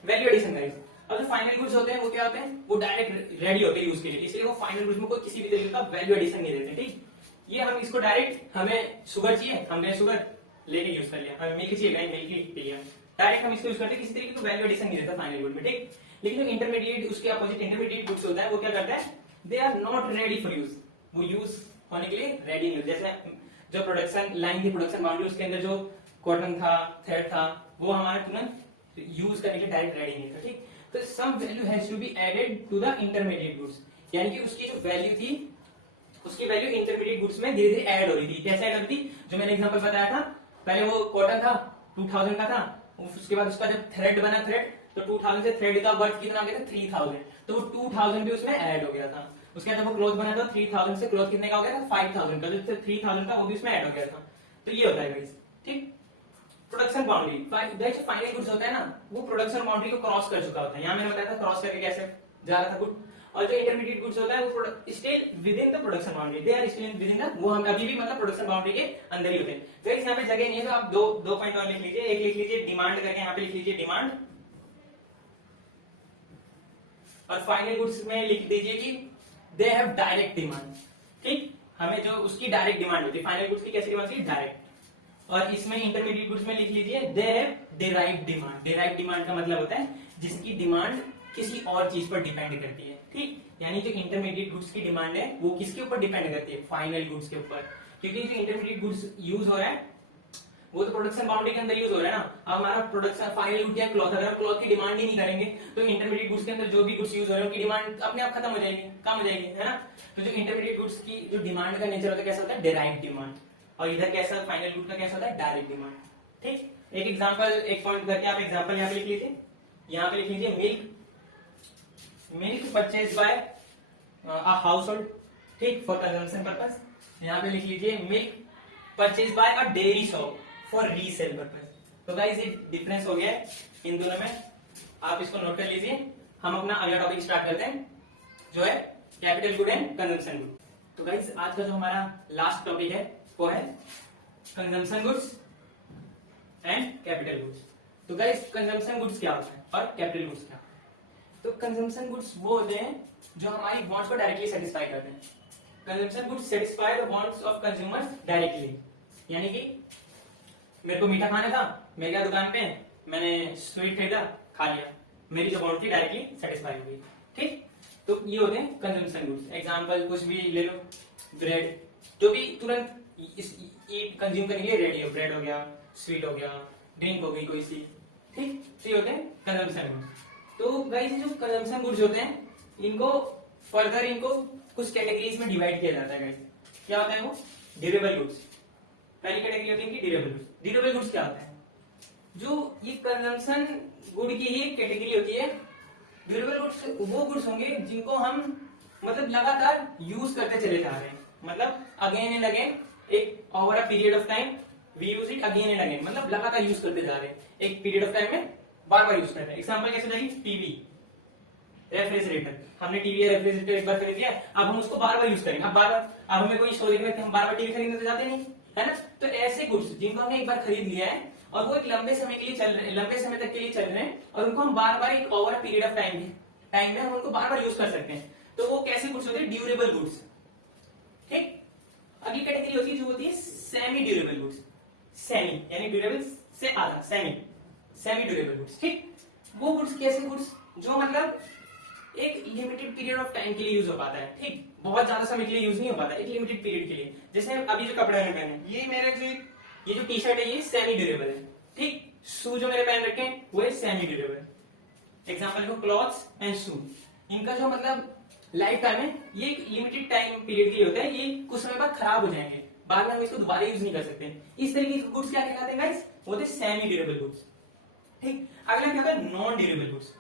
वैल्यू एडिशन गाइस, अब जो फाइनल गुड्स होते हैं वो क्या होते हैं, वो डायरेक्ट रेडी होते हैं यूज के लिए, इसलिए वो फाइनल गुड्स में कोई किसी भी तरीके का वैल्यू एडिशन नहीं देते, ठीक। ये हम इसको डायरेक्ट, हमें शुगर चाहिए, हमने शुगर लेके यूज कर लिया, हमें मिल्क चाहिए, मिल्क ही पी लिया, डायरेक्ट हम इसको यूज करते हैं, किसी तरीके का वैल्यू एडिशन नहीं देता फाइनल गुड में, ठीक। लेकिन जो इंटरमीडिएट, उसके अपोजिट इंटरमीडिएट गुड्स होता है, वो क्या करता है, they are not ready for use, वो यूज होने के लिए रेडी नहीं। जैसे जो प्रोडक्शन लाइन थी, प्रोडक्शन बाउंड्री, उसके अंदर जो कॉटन था, थ्रेड था, वो हमारा तुरंत यूज करने के लिए डायरेक्ट रेडी नहीं था, ठीक। तो some value has to be added to the intermediate goods, यानी कि उसकी जो वैल्यू थी, उसकी वैल्यू इंटरमीडिएट गुड्स में धीरे धीरे ऐड हो रही थी। कैसे ऐड हो रही थी, जो मैंने एग्जांपल बताया था, पहले वो कॉटन था 2000 का था, उसके बाद उसका जब थ्रेड बना थ्रेड, तो 2000 से थ्रेड का वर्थ कितना आ गया था 3000, तो वो 2000 भी उसमें ऐड हो गया था। उसके बाद जब वो क्लॉथ बना था 3000 से क्लॉथ कितने का हो गया था 5000 का, जो 3000 का वो भी उसमें ऐड हो गया था। तो ये होता है गाइस, ठीक। प्रोडक्शन बाउंड्री, जो फाइनल गुड्स होता है ना, वो प्रोडक्शन बाउंड्री को क्रॉस कर चुका होता है। यहाँ मैंने बताया था क्रॉस करके कैसे जा रहा था गुड। और जो इंटरमीडिएट गुड्स होता है वो still within the production boundary, they are still within the, वो हम अभी भी मतलब प्रोडक्शन बाउंड्री के अंदर ही होते हैं। तो यहाँ पे जगह नहीं है, तो आप दो पॉइंट और लिख लीजिए। एक लिख लीजिए डिमांड करके, यहाँ पे लिख लीजिए डिमांड, और फाइनल गुड्स में लिख दीजिए कि दे हैव डायरेक्ट डिमांड, ठीक। हमें जो उसकी डायरेक्ट डिमांड होती है, फाइनल गुड्स की कैसी डिमांड होती है, डायरेक्ट। और इसमें इंटरमीडिएट गुड्स में लिख लीजिए they have derived demand. Derived demand का मतलब होता है जिसकी डिमांड किसी और चीज पर डिपेंड करती है, ठीक। यानी जो इंटरमीडिएट गुड्स की डिमांड है वो किसके ऊपर डिपेंड करती है, फाइनल गुड्स के ऊपर। क्योंकि जो इंटरमीडिएट गुड्स यूज हो रहा है वो तो प्रोडक्शन बाउंड्री के अंदर यूज हो रहा है ना। अब हमारा प्रोडक्शन फाइनल गुड क्या है, क्लॉथ। अगर हम क्लॉथ की डिमांड ही नहीं करेंगे तो इंटरमीडिएट गुड्स के अंदर जो भी गुड्स यूज हो रहे हैं उनकी डिमांड अपने आप खत्म हो जाएगी, कम हो जाएगी, है ना। तो जो इंटरमीडिएट गुड्स की जो डिमांड का नेचर होता है कैसा होता है, डिराइव्ड डिमांड। और इधर कैसा, फाइनल गुड का कैसा होता है, डायरेक्ट डिमांड, ठीक। एक एग्जांपल, एक पॉइंट करके आप एग्जांपल यहाँ पे लिख लीजिए। यहाँ पे लिख लीजिए milk purchase by a house hold, ठीक, फॉर कंजम्पशन पर्पस। यहाँ पे लिख लीजिए milk purchase by a dairy shop for resale purpose. तो गाइस ये डिफरेंस हो गया है इन दोनों में, आप इसको नोट कर लीजिए। हम अपना अगला टॉपिक स्टार्ट करते हैं जो है capital good and consumption good. तो गाइस आज का जो हमारा लास्ट टॉपिक है वो है consumption goods and capital goods. तो गाइस कंजम्पशन गुड्स क्या होता है और कैपिटल गुड्स क्या? तो कंजम्पशन गुड्स वो होते हैं जो हमारी वांट्स को डायरेक्टली सेटिस्फाई करते हैं। Consumption goods satisfy the wants of consumers directly. यानी कि मेरे को मीठा खाना था, मैं गया दुकान पे, मैंने स्वीट खरीदा, खा लिया, मेरी जो वांट थी डायरेक्टली सेटिस्फाई हो गई, ठीक। तो ये होते हैं कंजम्पशन गुड्स। एग्जांपल कुछ भी ले लो, ब्रेड, जो भी तुरंत ईट कंज्यूम करने के लिए रेडी हो, ब्रेड हो गया, स्वीट हो गया, ड्रिंक हो गई कोई सी, ठीक। तो ये होते हैं कंजम्पशन गुड्स। तो गाइस जो कंजम्पशन गुड्स होते हैं इनको फर्दर इनको कुछ कैटेगरीज में डिवाइड किया जाता है गाइस। क्या होता है वो, ड्यूरेबल गुड्स। पहली कैटेगरी होती है इनकी ड्यूरेबल गुड्स। ड्यूरेबल गुड्स क्या होता है, जो ये कंजम्पशन गुड की ही कैटेगरी होती है। ड्यूरेबल गुड्स वो गुड्स होंगे जिनको हम मतलब लगातार यूज करते चले जा रहे हैं, मतलब अगेन एंड अगेन, एक over a period of time we use it again and again, मतलब लगातार यूज करते जा रहे हैं, एक पीरियड ऑफ टाइम में बार बार यूज कर रहे हैं। एग्जांपल कैसे जाएगी, टीवी, रेफ्रिजरेटर, हमने टीवी या रेफ्रिजरेटर एक बार खरीद लिया, अब हम उसको बार बार यूज करेंगे, अब हमें कोई शो देखना है, हम बार बार टीवी खरीदने तो जाते नहीं, है ना। तो ऐसे गुड्स जिनको हमने एक बार खरीद लिया है और वो एक लंबे समय के लिए चल रहे हैं, लंबे समय तक के लिए चल रहे हैं, और उनको हम बार बार एक ओवर पीरियड ऑफ टाइम में हम उनको बार बार यूज कर सकते हैं, तो वो कैसे गुड्स होते हैं, ड्यूरेबल गुड्स। ठीक, अगली कैटेगरी होती है जो होती है सेमी ड्यूरेबल गुड्स। सेमी यानी ड्यूरेबल से आधा, सेमी ड्यूरेबल गुड्स। ठीक, वो गुड्स कैसे गुड्स जो मतलब एक लिमिटेड पीरियड ऑफ टाइम के लिए यूज हो पाता है। ठीक, बहुत ज्यादा समय के लिए यूज नहीं हो पाता, एक लिमिटेड पीरियड के लिए। जैसे अभी जो कपड़े मैंने पहने, ये मेरे जो टी शर्ट है ये सेमी ड्यूरेबल है। ठीक, शू जो मेरे पहन रखे हैं वो है सेमी ड्यूरेबल। एग्जांपल को क्लॉथ्स एंड शू, इनका जो मतलब लाइफ टाइम है ये एक लिमिटेड टाइम पीरियड के लिए होता है, ये कुछ समय बाद खराब हो जाएंगे, बाद में हम इसको दोबारा यूज नहीं कर सकते। इस तरीके के गुड्स क्या कहलाते हैं गाइस, वो होते हैं सेमी ड्यूरेबल गुड्स। ठीक, अगला क्या होता है नॉन ड्यूरेबल गुड्स।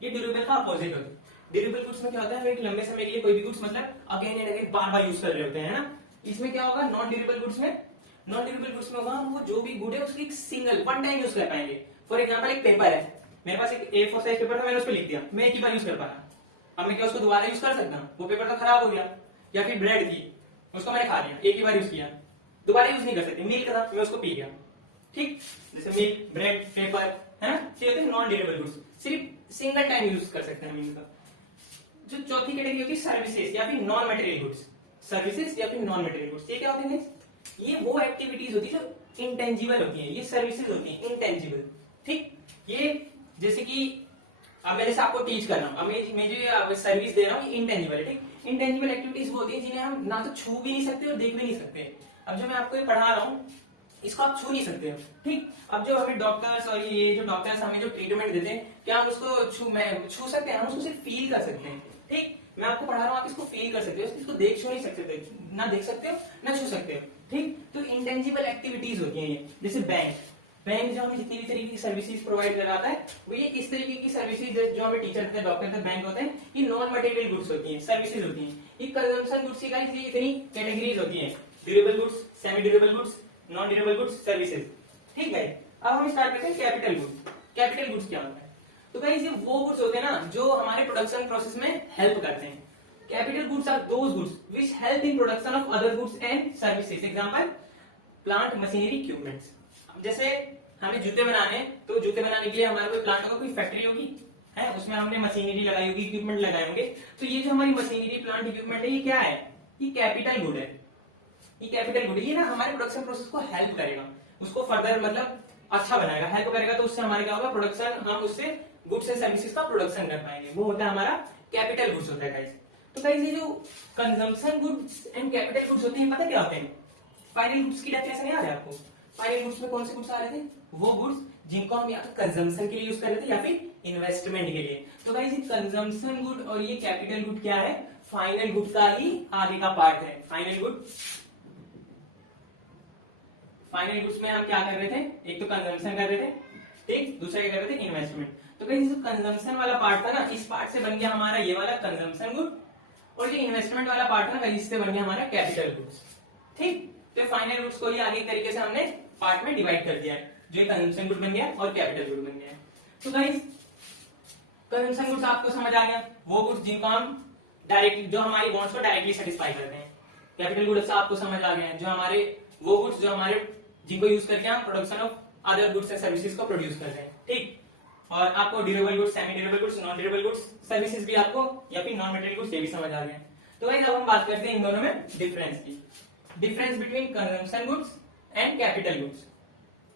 ये ड्यूरेबल का अपोजिट होता है। ड्यूरेबल गुड्स में क्या होता है, एक लंबे समय के लिए कोई भी गुड्स मतलब again and again bar bar use कर रहे होते हैं, है ना। इसमें क्या होगा नॉन ड्यूरेबल गुड्स में, नॉन ड्यूरेबल गुड्स में होगा हम वो जो भी गुड है उसकी एक सिंगल वन टाइम यूज कर पाएंगे। फॉर एग्जांपल एक पेपर है, मेरे पास एक A4 साइज पेपर था, मैंने उस पर लिख दिया, मैं एक ही बार यूज कर पाया, अब मैं क्या उसको दोबारा यूज कर सकता हूँ, वो पेपर तो खराब हो गया। या फिर ब्रेड थी, उसको मैंने खा लिया, एक ही बार यूज किया, दोबारा यूज नहीं कर सकते। मिल्क था, मैं उसको पी गया। ठीक, जैसे मिल्क, ब्रेड, पेपर, है ना, ये होते हैं नॉन ड्यूरेबल गुड्स, सिर्फ सिंगल टाइम यूज कर सकते हैं हम इनका। जो चौथी कैटेगरी होती है सर्विसेज या फिर नॉन मटेरियल गुड्स। सर्विसेज या फिर नॉन मटेरियल गुड्स, ये क्या होते हैं, ये वो एक्टिविटीज होती है जो इंटेंजिबल होती है, ये सर्विसेज होती है इंटेंजिबल। ठीक, ये जैसे कि अब मैं जैसे आपको टीच कर रहा हूँ, अब मैं जो सर्विस दे रहा हूँ इंटेंजिबल है। ठीक, इंटेंजिबल एक्टिविटीज वो होती है जिन्हें हम ना तो छू भी नहीं सकते और देख भी नहीं सकते। अब जो मैं आपको ये पढ़ा रहा हूँ इसको आप छू नहीं सकते हो। ठीक, अब जो हमें डॉक्टर्स और ये जो डॉक्टर्स हमें जो ट्रीटमेंट देते हैं, क्या हम उसको छू सकते हैं, हम उसको सिर्फ फील कर सकते हैं। ठीक, मैं आपको पढ़ा रहा हूँ, आप इसको फील कर सकते हो, इसको देख छू नहीं सकते, ना देख सकते हो ना छू सकते हो। ठीक, तो इंटेंजिबल एक्टिविटीज होती है ये। जैसे बैंक जो हमें जितनी भी तरीके की सर्विसेज प्रोवाइड कराता है, वो ये इस तरीके की सर्विसेज जो हमें टीचर देते हैं, डॉक्टर देते हैं, बैंक होते हैं, ये नॉन मटेरियल गुड्स होती हैं, सर्विसेज होती हैं। ये कंजम्पशन गुड्स की गाइस ये इतनी कैटेगरीज होती हैं, durable goods, semi durable goods, non durable goods, services. ठीक है, अब हम स्टार्ट करते हैं कैपिटल गुड्स। कैपिटल गुड्स क्या होता है, तो गाइस ये वो गुड्स होते हैं ना जो हमारे प्रोडक्शन प्रोसेस में हेल्प करते हैं। Capital goods are those goods which help in production of other goods and services. Example plant, machinery, equipments. जैसे हमें जूते बनाने, तो जूते बनाने के लिए हमारे कोई प्लांट होगा, कोई फैक्ट्री होगी, है, उसमें हमने मशीनरी लगाई होगी, इक्विपमेंट लगाए होंगे। तो ये जो हमारी मशीनरी, प्लांट, इक्विपमेंट है, ये क्या है, ये कैपिटल गुड है। ये कैपिटल गुड, ये ना हमारे प्रोडक्शन प्रोसेस को हेल्प करेगा, उसको फर्दर मतलब अच्छा बनाएगा, हेल्प करेगा। तो उससे हमारे क्या होगा, प्रोडक्शन, हम उससे गुड्स एंड सर्विसेज का प्रोडक्शन कर पाएंगे, वो होता है हमारा कैपिटल गुड्स होता है गाइस। तो गाइस ये जो consumption goods and capital goods होते हैं, पता क्या होते हैं, फाइनल गुड्स की डेफिनेशन याद है आपको। फाइनल गुड्स में कौन से गुड्स आ रहे थे, वो गुड्स जिनको हम या तो कंजम्पशन के लिए यूज कर रहे थे या फिर इन्वेस्टमेंट के लिए। तो गाइस ये कंजम्पशन गुड और ये कैपिटल गुड क्या है, फाइनल गुड का ही आगे का पार्ट है। फाइनल गुड्स में हम क्या कर रहे थे, एक तो कंजम्पशन कर रहे थे, ठीक, दूसरा क्या कर रहे थे, इन्वेस्टमेंट। तो गाइस जो कंजम्पशन वाला पार्ट था ना, इस पार्ट से बन गया हमारा ये वाला कंजम्पशन गुड, और जो इन्वेस्टमेंट वाला पार्ट था ना, इससे बन गया हमारा कैपिटल गुड्स। ठीक, तो फाइनल गुड्स को ही आगे तरीके से हमने पार्ट में डिवाइड कर दिया है, जो कंजम्पशन गुड बन गया और कैपिटल गुड बन गया। तो गाइस कंजम्पशन गुड्स आपको समझ आ गया, वो गुड्स जिनको हम डायरेक्टली, जो हमारी वांट्स को डायरेक्टली सेटिस्फाई करते हैं। कैपिटल गुड्स आपको समझ आ गया, जो हमारे वो गुड्स जो हमारे जिनको यूज करके हम production of other goods and services को प्रोड्यूस कर रहे हैं। ठीक, और आपको durable goods, semi durable goods, non durable goods, services भी आपको या फिर नॉन मटेरियल गुड्स ये भी समझ आ गया। तो गाइस अब हम बात करते हैं इन दोनों में डिफरेंस की, difference between consumption goods and capital goods.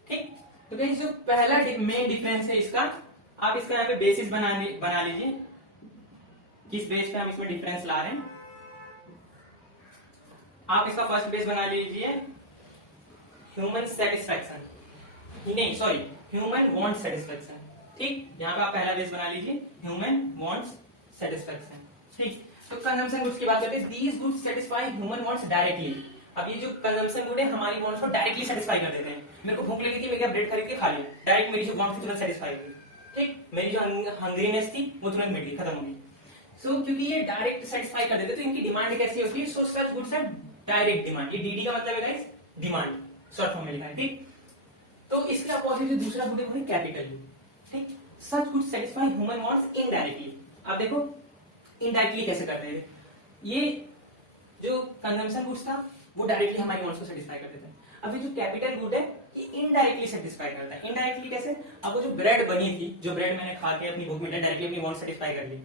ठीक, तो गाइस जो पहला मेन डिफरेंस है इसका, आप इसका यहाँ पे बेसिस बना लीजिए, किस बेस पे हम इसमें डिफरेंस ला रहे हैं। आप इसका फर्स्ट बेस बना लीजिए ह्यूमन सेटिस्फैक्शन, नहीं सॉरी, ह्यूमन वांट सेटिस्फैक्शन। ठीक, यहाँ पे आप पहला बेस बना लीजिए ह्यूमन वांट्स सेटिस्फैक्शन। ठीक, तो कंजम्पशन गुड्स की बात करते हैं, these goods satisfy human wants directly. अब ये जो कंजम्पशन गुड है हमारी वांट्स को डायरेक्टली सेटिस्फाई कर देते हैं। मेरे को भूख लगी थी, मैं क्या ब्रेड खरीद के खा लिया, डायरेक्ट मेरी जो वांट थी तुरंत सेटिस्फाई हुई। ठीक, मेरी जो हंग्रीनेस थी वो तुरंत मिट गई, खत्म हो गई। सो क्योंकि ये डायरेक्ट सेटिस्फाई कर देते तो इनकी डिमांड कैसी होती है, so such goods are direct demand. ये डीडी का मतलब है गाइस डिमांड, शॉर्ट फॉर्म में लिखा है। ठीक, तो इसके अपोजिट जो दूसरा गुड है वो है कैपिटल गुड। ठीक, such goods satisfy human wants indirectly. अब देखो इनडायरेक्टली कैसे करते हैं। ये जो कंजम्पशन गुड्स था वो डायरेक्टली हमारी वांट्स को सेटिस्फाई कर देता है। अभी जो कैपिटल गुड है ये इनडायरेक्टली सेटिस्फाई करता है। इनडायरेक्टली कैसे? अब वो जो ब्रेड बनी थी, जो ब्रेड मैंने खा के अपनी भूख मिटा डायरेक्टली अपनी वांट सेटिस्फाई कर ली,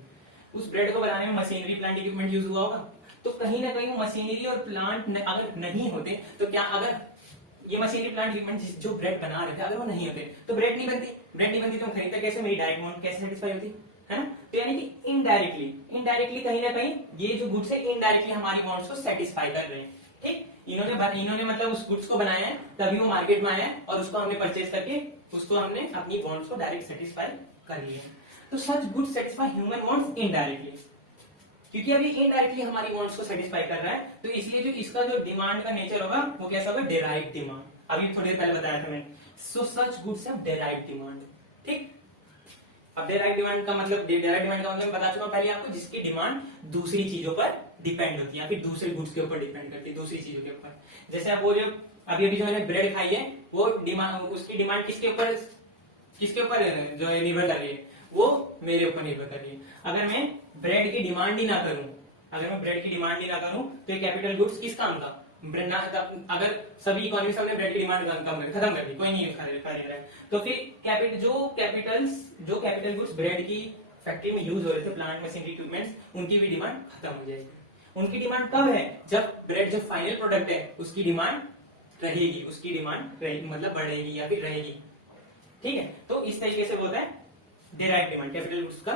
उस ब्रेड को बनाने में मशीनरी प्लांट इक्विपमेंट यूज हुआ होगा। तो कहीं ना कहीं वो मशीनरी और प्लांट अगर नहीं होते तो क्या, अगर ये मशीनरी प्लांट इक्विपमेंट जो ब्रेड बना रहे थे अगर वो नहीं होते तो ब्रेड नहीं बनती। ब्रेड नहीं बनती तो हम खरीदते कैसे? मेरी डायरेक्ट वांट कैसे सेटिस्फाई होती है ना। तो यानी कि इनडायरेक्टली कहीं ना कहीं ये जो गुड्स है इनडायरेक्टली हमारी वांट्स को सेटिस्फाई कर रहे हैं। ठीक, इन्होंने मतलब उस गुड्स को बनाया है तभी वो मार्केट में आया है और उसको हमने परचेज करके उसको हमने अपनी वांट्स को डायरेक्ट सेटिस्फाई कर लिया। तो such goods satisfy human wants indirectly, क्योंकि अभी इनडायरेक्टली हमारी वांट्स को सेटिस्फाई कर रहा है। तो इसलिए जो इसका जो डिमांड का नेचर होगा वो कैसा होगा? Derived demand. अभी थोड़ी देर पहले बताया था मैंने। So such goods have derived demand. ठीक, अब डेराइव्ड डिमांड का मतलब मैं बता चुका हूं पहले आपको, जिसकी डिमांड दूसरी चीजों पर डिपेंड होती है या फिर दूसरे गुड्स के ऊपर डिपेंड करती है, दूसरी चीजों के ऊपर। जैसे आप वो जो अभी जो मैंने ब्रेड खाई है वो डिमांड, उसकी डिमांड किसके ऊपर जो है निर्भर कर रही है? वो मेरे ऊपर निर्भर कर रही है। अगर मैं ब्रेड की डिमांड ही ना करूं तो ये कैपिटल गुड्स किस काम का? अगर सभी इकोनॉमिस्ट ने ब्रेड की डिमांड खत्म कर दी, कोई नहीं खा रहा है, तो फिर जो कैपिटल गुड्स ब्रेड की फैक्ट्री में यूज हो रहे थे, प्लांट मशीनरी इक्विपमेंट्स, उनकी भी डिमांड खत्म हो जाएगी। उनकी डिमांड कब है? जब ब्रेड जो फाइनल प्रोडक्ट है उसकी डिमांड रहेगी, मतलब बढ़ेगी या फिर रहेगी। ठीक है, तो इस तरीके से होता है डेराइव्ड डिमांड। कैपिटल गुड्स का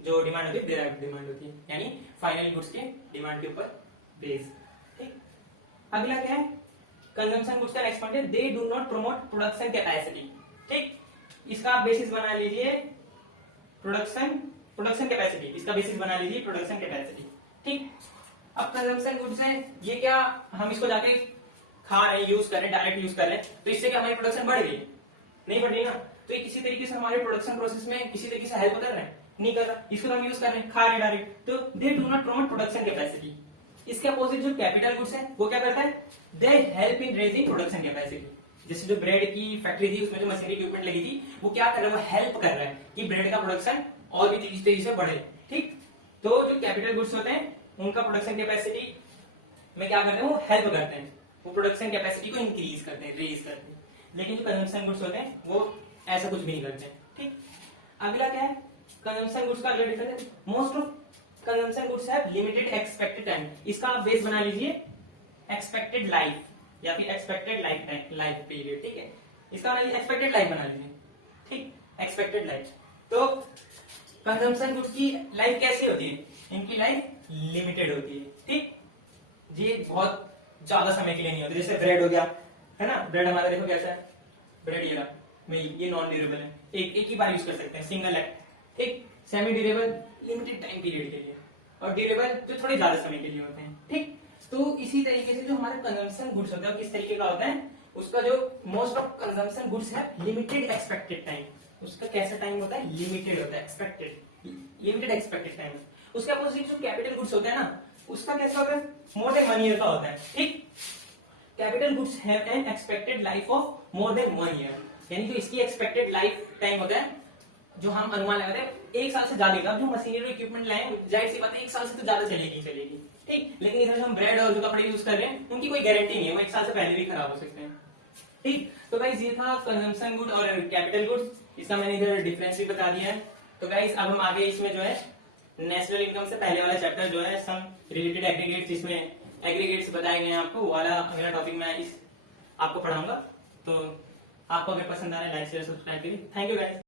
जो डिमांड होती है डेराइव्ड डिमांड होती है, यानी फाइनल गुड्स के डिमांड के ऊपर बेस। ठीक, अगला क्या है? कंजम्पशन गुड्स का नेक्स्ट पॉइंट है they do not promote production capacity. ठीक, इसका आप बेसिस बना लीजिए प्रोडक्शन कैपेसिटी, इसका बेसिस बना लीजिए प्रोडक्शन कैपेसिटी। ठीक, अब कंजम्पशन गुड्स है ये, क्या हम इसको जाके खा रहे हैं, यूज कर रहे हैं, डायरेक्ट यूज कर रहे हैं, तो इससे क्या हमारी प्रोडक्शन बढ़ रही है? नहीं बढ़ रही ना। तो ये किसी तरीके से हमारे प्रोडक्शन प्रोसेस में किसी तरीके से हेल्प कर रहे हैं? नहीं कर रहा। इसको हम यूज कर रहे हैं, खा रहे हैं डायरेक्ट, तो they do not promote production capacity. इसके अपोजिट जो कैपिटल गुड्स है वो क्या करता है? They help in raising production capacity. जैसे जो ब्रेड की फैक्ट्री थी उसमें जो मशीनरी इक्विपमेंट लगी थी वो क्या कर रहा है? वो हेल्प कर रहा है कि ब्रेड का प्रोडक्शन और भी तेजी से बढ़े। ठीक, तो जो कैपिटल गुड्स होते हैं उनका प्रोडक्शन कैपेसिटी में क्या करते हैं? वो हेल्प करते हैं, वो प्रोडक्शन कैपेसिटी को इंक्रीज करते हैं, रेज करते हैं। लेकिन जो कंजम्पशन गुड्स होते हैं वो ऐसा कुछ भी नहीं करते। ठीक, अगला क्या है? कंजम्पशन गुड्स का अगला डिफरेंस है most of consumption goods have limited expected time. इसका आप बेस बना लीजिए एक्सपेक्टेड लाइफ या फिर एक्सपेक्टेड लाइफ पीरियड। ठीक है, इसका एक्सपेक्टेड लाइफ बना लीजिए। ठीक, एक्सपेक्टेड लाइफ। तो कंजम्पशन गुड्स की लाइफ कैसी होती है? इनकी लाइफ लिमिटेड होती है। ठीक, ये बहुत ज्यादा समय के लिए नहीं होती। जैसे ब्रेड हो गया है ना, ब्रेड हमारा देखो कैसा है, ब्रेड ये नॉन ड्यूरेबल है, एक ही बार यूज कर सकते हैं, सिंगल है। ठीक, semi durable limited time period के लिए, और ड्यूरेबल जो थोड़े ज्यादा समय के लिए होते हैं। ठीक, तो इसी तरीके से जो हमारे कंजम्पशन गुड्स होता है किस तरीके का होता है? उसका जो मोस्ट ऑफ कंजम्पशन गुड्स है लिमिटेड एक्सपेक्टेड टाइम, उसका कैसा टाइम होता है? लिमिटेड होता है, लिमिटेड एक्सपेक्टेड टाइम। उसके अपोजिट जो कैपिटल गुड्स होता है ना उसका कैसा होता है? मोर देन 1 ईयर का होता है। ठीक, capital goods have an expected life of more than 1 year, यानी जो इसकी एक्सपेक्टेड लाइफ टाइम होता है जो हम अनुमान लगाते हैं 1 साल से ज्यादा। अब जो मशीनरी इक्विपमेंट लाए जाहिर सी बात है 1 साल से तो ज्यादा चलेगी। ठीक, लेकिन इधर जो हम ब्रेड और जो कपड़े यूज कर रहे हैं उनकी कोई गारंटी नहीं है, वो 1 साल से पहले भी खराब हो सकते हैं। ठीक, तो गाइस ये था कंजम्पशन गुड और कैपिटल गुड्स, इसका मैंने इधर डिफरेंस भी बता दिया है। तो गाइस अब हम आगे इसमें जो है नेशनल इनकम से पहले वाला चैप्टर जो है सम रिलेटेड एग्रीगेट्स, इसमें एग्रीगेट्स बताए गए हैं आपको, वो वाला अगला टॉपिक मैं आपको पढ़ाऊंगा। तो आपको अगर पसंद आ रहा है लाइक शेयर सब्सक्राइब करिए। Thank you guys.